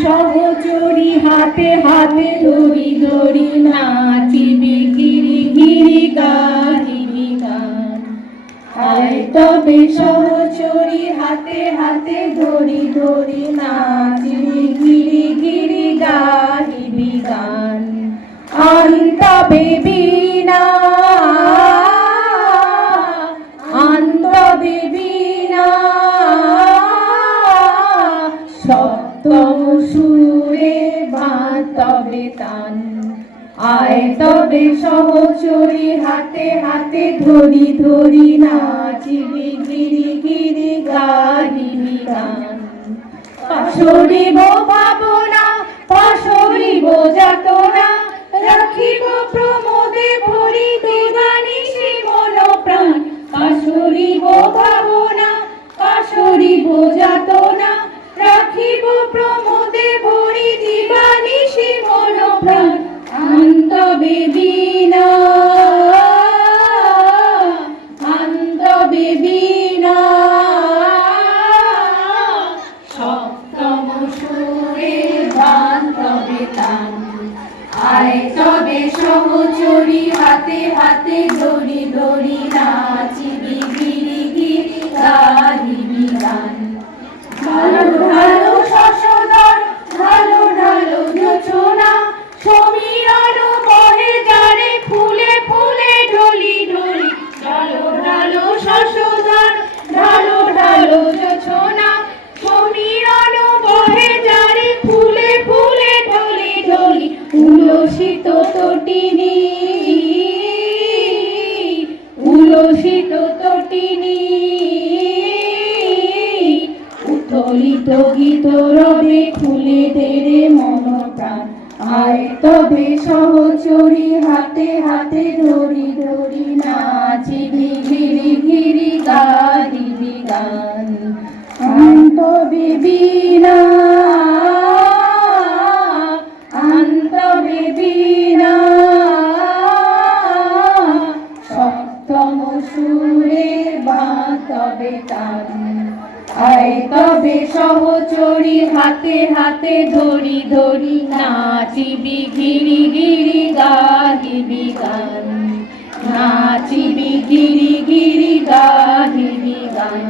সহচরী হাতে হাতে ধরি ধরি নাচিবি গিরি গিরি গাহিবি গান। আয় তবে সহচরী হাতে হাতে ধরি ধরি নাচিবি গিরি গিরি গাহিবি গান। আনতবে বীণা আনতবে বীণা সপ্তম সুরে বাঁধবে তান। আয় তবে সহচরী হাতে হাতে ধরি ধরি নাচিবি গিরি গিরি গাহিবি গান। পাশরিব ভাবনা পাশরিব যাতনা রাখিব প্রমোদে ভরি দিবানিশি মন প্রাণ। পাশরিব ভাবনা পাশরিব যাতনা রাখিব প্রমোদে ভরি দিবানিশি মন প্রাণ। আনতবে বীণা আনতবে বীণা সপ্তম সুরে বাঁধবে তান। আয় তবে সহচরী হাতে হাতে ধরি ধরি নাচিবি গিরি গিরি গাহিবি গান। ঢালো ঢালো শশধর ঢালো ঢালো যোচনা সমীরণ বহে যারে ফুলে ফুলে ঢলি ঢলি। ঢালো ঢালো শশধর ঢালো ঢালো যোচনা সমীরণ বহে যারে ফুলে ফুলে ঢলি ঢলি। উলসিত তটিনী উলসিত তটিনী উথলিত গীত রবে খুলে দেরে মন প্রাণ। আয় তবে সহচরী হাতে হাতে ধরি ধরি নাচিবি গিরি গিরি গাহিবি গান। আনতবে বীণা আনতবে বীণা সপ্তম সুরে বাঁধবে তান। আয় তবে সহচরী হাতে হাতে ধরি ধরি নাচিবি গিরি গিরি গাহিবি গান। নাচিবি গিরি গিরি গাহিবি গান।